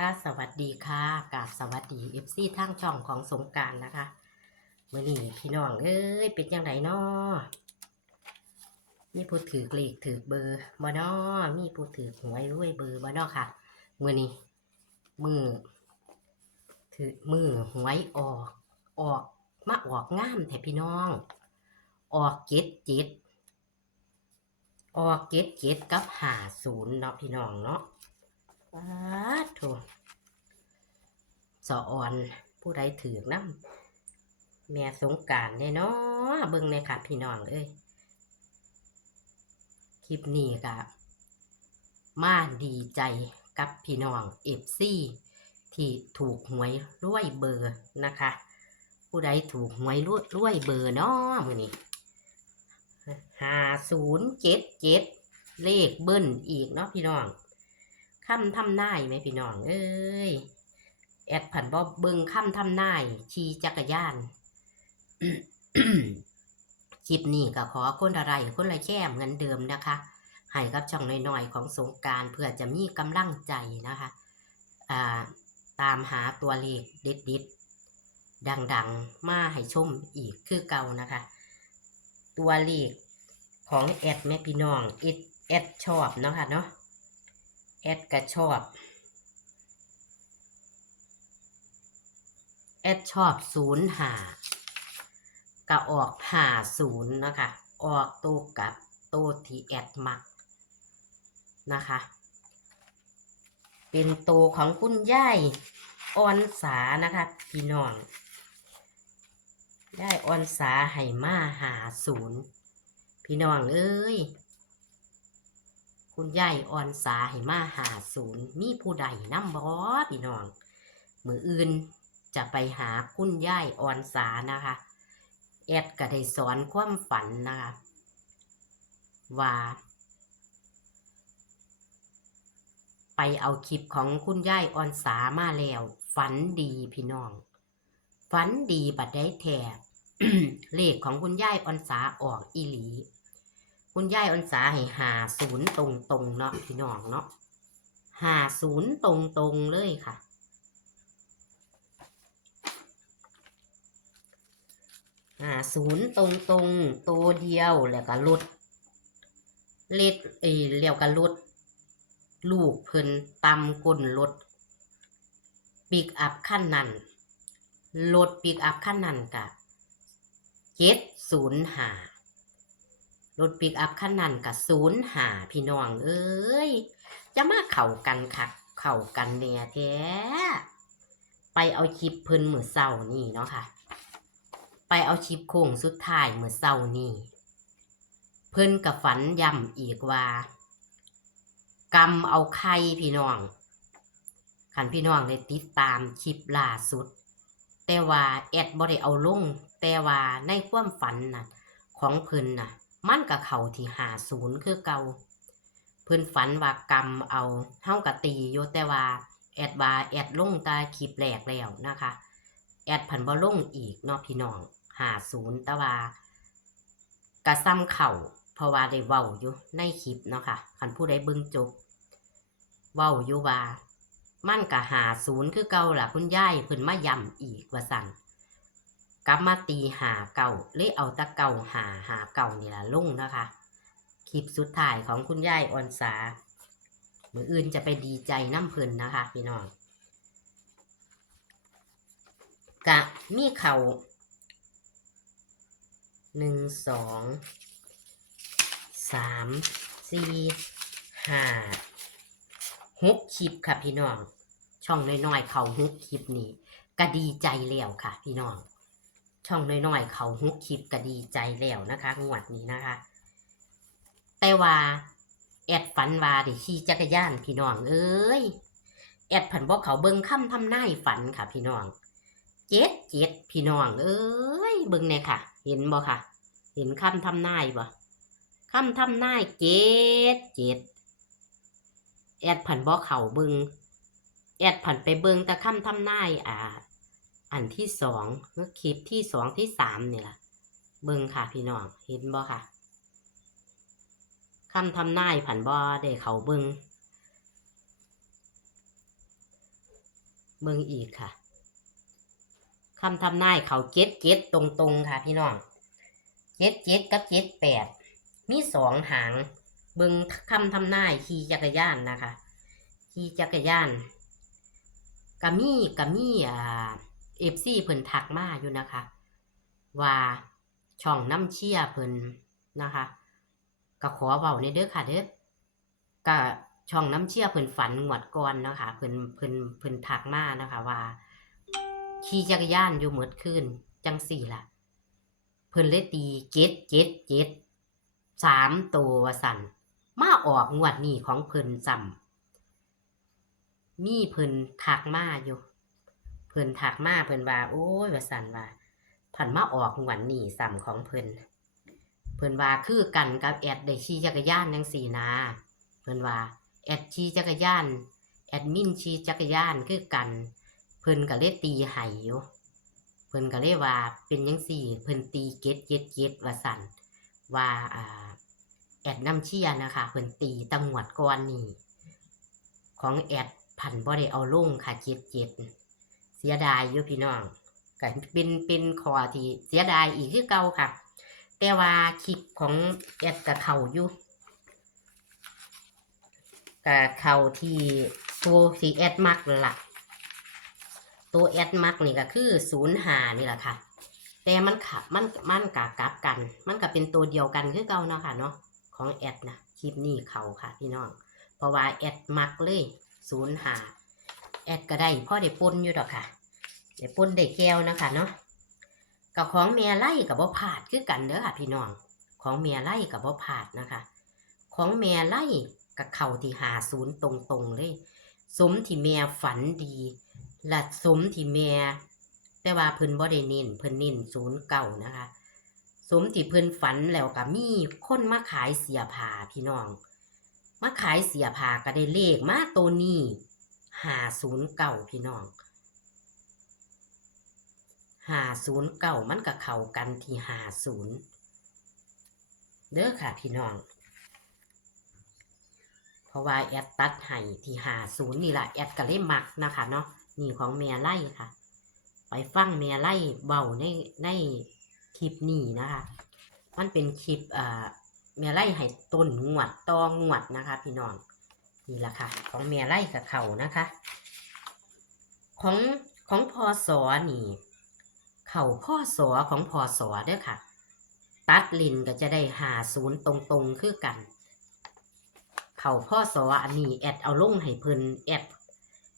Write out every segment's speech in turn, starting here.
ค่ะสวัสดีค่ะกราบสวัสดีเอฟซีทางช่องของสงการนะคะเมื่อนี้พี่น้องเอ้ยเป็นยังไงนาะมีผู้ถือเลขถือเบอร์บ่นาะมีผู้ถือหวยรวยเบอร์บ่นาะค่ะเมื่อนี้มือถือมือหวยออก ออกมาออกง่ามแท้พี่น้อง ออกเจ็ดเจ็ดออกเจ็ดเจ็ดกับหาศูนย์เนาะพี่น้องเนาะ ปาดโถสอ่อนผู้ใดถือน้ำแม่สงการเนี่ยเนาะเบิ่งเลยค่ะพี่น้องเอ้ยคลิปนี้กับมาดีใจกับพี่น้องเอฟซีที่ถูกหวยรวยเบอร์นะคะ ผู้ใดถูกหวยรวยรวยเบอร์เนาะมือนี้ห้าศูนย์เจ็ดเจ็ดเลขเบิ้ลอีกเนาะพี่น้อง คำทำนายไหมพี่น้อง เอ้ย แอดผันบอเบิงคำทำนายขี่จักรยานคลิปนี้ก็ขอคนอะไรคนละแช่เหมือนเดิมนะคะให้กับช่องน้อยๆของสงการเพื่อจะมีกำลังใจนะคะาตามหาตัวเลขเด็ดๆดังๆ มาให้ชมอีกคือเก่านะคะ ตัวเลขของแอดแม่พี่น้องแอดแอดชอบเนาะค่ะเนาะ แอดก็ชอบ แอดชอบศูนย์หาก็ออกหาศูนย์นะคะ ออกตัวกับตัวที่แอดมักนะคะ เป็นตัวของคุณย่ายออนสานะคะ พี่น้องย่ายออนสาให้มาหาศูนย์พี่น้องเอ้ย คุณยายอ่อนสาให้มาหาศูนย์มีผู้ใดนำบอพี่น้อง มืออื่นจะไปหาคุณยายอ่อนสานะคะ แอดก็ได้สอนความฝันนะคะว่า ไปเอาคลิปของคุณยายอ่อนสามาแล้ว ฝันดีพี่น้อง ฝันดีบัดได้แถบเลขของคุณยายอ่อนสาออกอีหลี คุณยายอันสาให้หาศูนย์ตรงตรงเนาะพี่น้องเนาะหาศูนย์ตรงตรงเลยค่ะหาศูนย์ตรงตรงตัวเดียวแล้วก็ลดเล็ดเอ้ยแล้วก็ลดลูกเพิ่นตำก้นรถปิกอัพขั้นนั้นรถปิกอัพขั้นนั้นกะเจ็ดศูนย์หา รถปิกอัพคันนั้นกับศูนย์หาพี่น้องเอ้ย จะมาเข่ากันคักเข่ากันเนี่ยแท้ไปเอาคลิปเพิ่นมือเศร้านี่เนาะค่ะ ไปเอาคลิปโค้งสุดท้ายมือเศร้านี่ เพิ่นกับฝันย้ำอีกว่ากำเอาไข่พี่น้องขันพี่น้องได้ติดตามคลิปล่าสุด แต่ว่าแอดบ่ได้เอาลงแต่ว่าในความฝันน่ะ ของเพิ่นน่ะ มันกับเขาที่หาศูนย์คือเก่าเพิ่นฝันว่ากรรมเอาเท่ากะตีอยู่แต่ว่าแอดว่าแอดลงตาคลิปแรกแล้วนะคะ แอดผันบ่ลงอีกเนาะพี่น้องหาศูนย์ต่ว่ากระซ้ำเข่าเพราะว่าได้เว้าอยู่ในคลิปเนาะค่ะคันผู้ใดเบิ่งจบเว้าอยู่ว่า มันกะหาศูนย์คือเก่าล่ะคุณยายเพิ่นมาย้ำอีกว่าสั่น กลับมาตีหาเก่าเลยเอาตะเก่าหาหาเก่านี่ละลุงนะคะคลิปสุดท้ายของคุณยายออนสามืออื่นจะไปดีใจน้ำเพลินนะคะ พี่น้องกะมีเข่าหนึ่งสองสามสี่ห้าหกคลิปค่ะพี่น้อง ช่องน้อยๆ เขาหกคลิปนี้ก็ดีใจแล้วค่ะ พี่น้อง ช่องน้อยๆ เขาฮุกคลิปก็ดีใจแล้วนะคะงวดนี้นะคะ แต่ว่าแอดฝันว่าด้ขี่จักรยานพี่น้องเอ้ยแอดผันบอกเขาเบิ่งค่ำทำนายฝันค่ะ พี่น้อง เจ็ดเจ็ดพี่น้องเอ้ยเบิ่งเนี่ยค่ะ เห็นบ่ค่ะ เห็นค่ำทำนายบ่ค่ำทำนายเจ็ดเจ็ดแอดผันบอกเขาเบิ่งแอดผันไปเบิ่งแต่ค่ำทำนายอ่า อันที่สองเมื่อคลิปที่สองที่สามนี่ล่ะ เบิ่งค่ะพี่น้องเห็นบ่ค่ะคำทำนายผันบ่ได้เขาเบิ่งเบิ่งอีกค่ะคำทำนายเขาเจ็ดเจ็ดตรงๆ ค่ะพี่น้องเจ็ดเจ็ดกับเจ็ดแปดมีสองหางเบิ่งคำทำนายขี่จักรยานนะคะขี่จักรยานกะมี่กะมี่อ่า เอฟซีเพิ่นทักมาอยู่นะคะ ว่าช่องน้ำเชี่ยเพิ่นนะคะก็ขอเว้าในเด้อค่ะเด้อก็ช่องน้ำเชี่ยเพิ่นฝันงวดก่อนนะคะเพิ่นเพิ่นเพิ่นทักมานะคะ ว่าขี่จักรยานอยู่เมื่อคืนจังสี่ล่ะ เพิ่นเลยตีเจ็ดเจ็ดเจ็ดสามตัวสั่นมาออกงวดนี้ของเพิ่นซ้ำมีเพิ่นทักมาอยู่ พิ่นทักมาเพิ่นว่าโอ้ยว่าสันว่าผันมาออกงวดนี้ซ้ำของเพิ่นเพิ่นว่าคือกันกับแอดได้ขี่จักรยานจังสี่นาเพิ่นว่าแอดขี่จักรยานแอดมินขี่จักรยานคือกัน เพิ่นก็เลยตีไห้อยู่เพิ่นก็เลยว่าเป็นจังซี่ เพิ่นตีเก็ดเก็ดเก็ดว่าสันว่าอ่าแอดน้ำเชียนะคะเพิ่นตีตังหวดก่อนนี่ของแอดผันบ่ได้เอาลงค่ะเจ็ดเจ็ด เสียดายอยู่พี่น้องก็เป็นเป็นคอที่เสียดายอีกคือเก่าค่ะ แต่ว่าคลิปของแอดกับเขาอยู่กับเขาที่ตัวที่แอดมักนั่นล่ะ ตัวแอดมักนี่ก็คือศูนย์หานี่แหละค่ะ แต่มันขับมันมันกะกลับกัน มันก็เป็นตัวเดียวกันคือเก่าเนาะค่ะเนาะของแอดนะคลิปนี้เขาค่ะพี่น้องเพราะว่าแอดมักเลยศูนย์หา แอดก็ได้พ่อได้ปนอยู่ดอกค่ะได้ปนได้แก้วนะคะเนาะกับของเมียไล่กับบ่ผาดคือกันเด้อค่ะพี่น้อง ของเมียไล่กับบ่ผาดนะคะ ของเมียไล่กับเข่าที่หาศูนย์ตรงๆเลย สมที่เมียฝันดีและสมที่แม่แต่ว่าเพิ่นบ่ได้น้นเพิ่นน้นศูนย์เก่านะคะ สมที่เพิ่นฝันแล้วก็มีคนมาขายเสียผ้าพี่น้อง มาขายเสียผ้าก็ได้เลขมาตัวนี้ หาศูนย์เก่าพี่น้องหาศูนย์เก่ามันก็เข้ากันที่หาศูนย์เด้อค่ะพี่น้อง เพราะว่าแอดตัดให้ที่หาศูนย์นี่แหละแอดก็เลยมักนะคะเนาะนี่ของเมียไล่ค่ะ ไปฟังเมียไล่เบาในในคลิปนี้นะคะ มันเป็นคลิปเอ่อเมียไล่ให้ต้นงวดตองงวดนะคะ พี่น้อง นี่แหละค่ะ ของเมียไล่กับเขานะคะ ของของพอสอนี่ เข่าพ่อสอของพอสอเด้อค่ะ ตัดลินก็จะได้หาศูนย์ตรงๆคือกัน เข่าพ่อสออันนี้แอดเอาลงให้เพิ่นแอด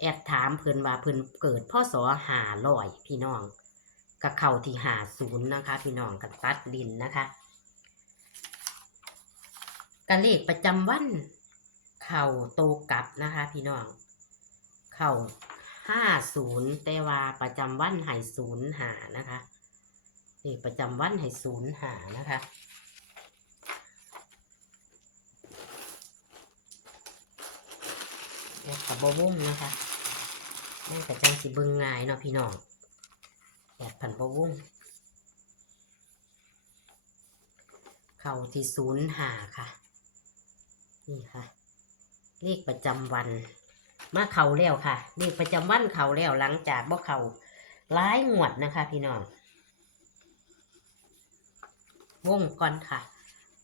แอดถามเพิ่นว่าเพิ่นเกิดพ่อสอหาลอยพี่น้องกับเข่าที่หาศูนย์นะคะ พี่น้องกับตัดดินนะคะกะเลขประจำวัน เข่าโตกลับนะคะ พี่น้อง เข่าห้าศูนย์แต่ว่าประจำวันให้ศูนย์หานะคะเลขประจำวันให้ศูนย์หานะคะแอดกับบวงนะคะนั่นกับจังสิเบิงง่ายเนาะพี่น้องแอดผันบวงเข่าที่ศูนย์หาค่ะ นี่ค่ะ เลขประจำวัน มาเข่าแล้วค่ะ เลขประจำวันเข่าแล้วหลังจากบ่เข่าร้ายงวดนะคะ พี่น้องวงก่อนค่ะ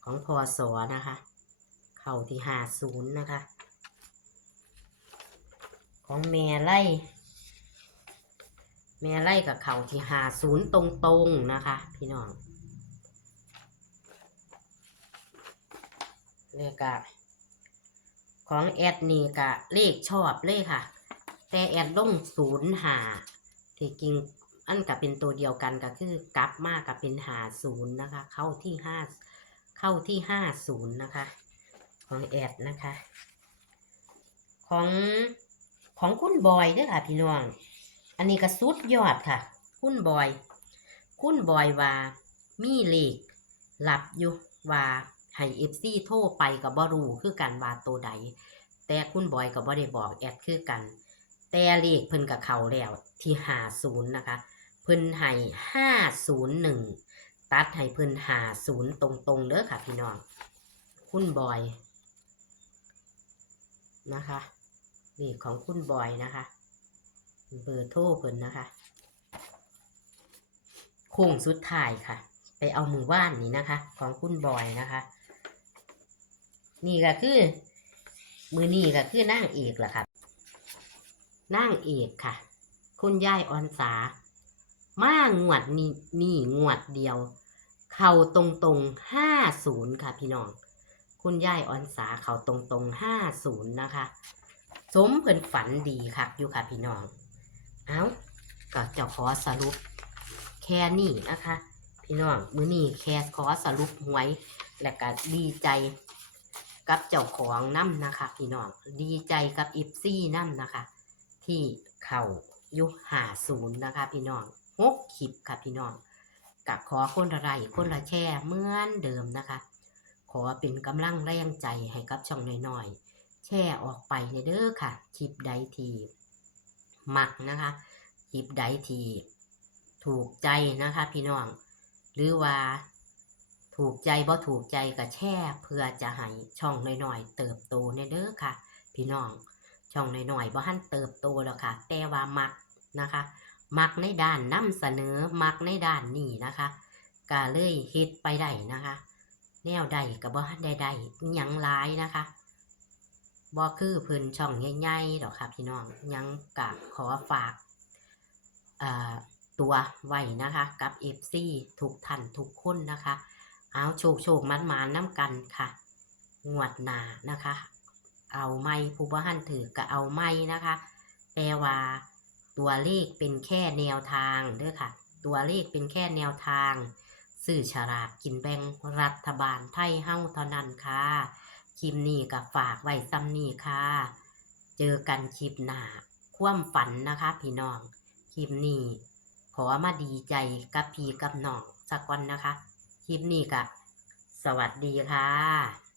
ของพอสอนะคะ เข่าที่หาศูนย์นะคะ ของแม่ไล่แม่ไล่กับเข่าที่หาศูนย์ตรงๆนะคะ พี่น้องเลขกะ ของแอดนี่กะเลขชอบเลยค่ะ แต่แอดลงศูนย์หาที่จริงอันกับเป็นตัวเดียวกันก็คือกลับมากกับเป็นหาศูนย์นะคะ เข้าที่ห้าเข้าที่ห้าศูนย์นะคะ ของแอดนะคะ ของของคุณบอยด้วยค่ะพี่น้อง อันนี้ก็สุดยอดค่ะ คุณบอย คุณบอยว่ามีเลขหลับอยู่ว่า ให้เอฟซีโทรไปกับบรูคือกันว่าตัวใด แต่คุณบอยกับ่ได้บอกแอดคือกัน แต่เลขเพิ่นกับเขาแล้วที่หาศูนย์นะคะ เพิ่นให้ห้าศูนย์หนึ่งตัดให้เพิ่นหาศูนย์ตรงๆเด้อค่ะพี่น้อง คุณบอยนะคะนี่ของคุณบอยนะคะ เบอร์โทรเพิ่นนะคะ โค้งสุดท้ายค่ะ ไปเอามือว่านนี่นะคะ ของคุณบอยนะคะ นี่ก็คือ มือนี่ก็คือนางเอกล่ะค่ะนางเอกค่ะ คุณยายออนสา มางวดนี่นี่งวดเดียว เข่าตรงตรงห้าศูนย์ค่ะพี่น้อง คุณยายออนสาเข่าตรงตรงห้าศูนย์นะคะ สมเพิ่นฝันดีค่ะอยู่ค่ะพี่น้อง เอาก็จะขอสรุปแค่นี้นะคะ พี่น้อง มือนี้แค่ขอสรุปหวย และก็ดีใจ กับเจ้าของน้ำนะคะ พี่น้องดีใจกับอิฟซี่น้ำนะคะ ที่เข่ายุคหาศูนย์นะคะ พี่น้องหกคลิปค่ะพี่น้องกับขอคนละไรคนละแช่เหมือนเดิมนะคะ ขอเป็นกำลังแรงใจให้กับช่องน้อยๆ แช่ออกไปในเด้อค่ะคลิปใดทีหมักนะคะคลิปใดทีถูกใจนะคะ พี่น้อง หรือว่า ถูกใจบ่ถูกใจก็แช่เพื่อจะให้ช่องน้อยๆเติบโตในเด้อค่ะ พี่น้องช่องน้อยๆบ่ทันเติบโตแล้วค่ะ แต่ว่ามักนะคะ มักในด้านนำเสนอมักในด้านนี้นะคะก็เลยเฮ็ดไปได้นะคะ แนวใดก็บ่ทันได้ได้อิหยังหลายนะคะบ่คือพิ่นช่องใหญ่ๆดอกค่ะพี่น้องยังกะขอฝากตัวไว้นะคะ กับ FC ทุกท่านทุกคนนะคะ เอาโชคโชคมันมาน้ำกันค่ะ งวดหนานะคะ เอาไม่ผู้บ่หันถือก็เอาไม่นะคะแต่ว่า ตัวเลขเป็นแค่แนวทางเด้อค่ะ ตัวเลขเป็นแค่แนวทาง สื่อฉลากกินแบ่งรัฐบาลไทยเฮ้าเท่านั้นค่ะคลิปนี้ก็ฝากไว้ซ้ำนี้ค่ะ เจอกันคลิปหน้าคว่ำฝันนะคะพี่น้อง คลิปนี้ขอมาดีใจกับพี่กับน้องสักวันนะคะ คลิปนี้ก็สวัสดีค่ะ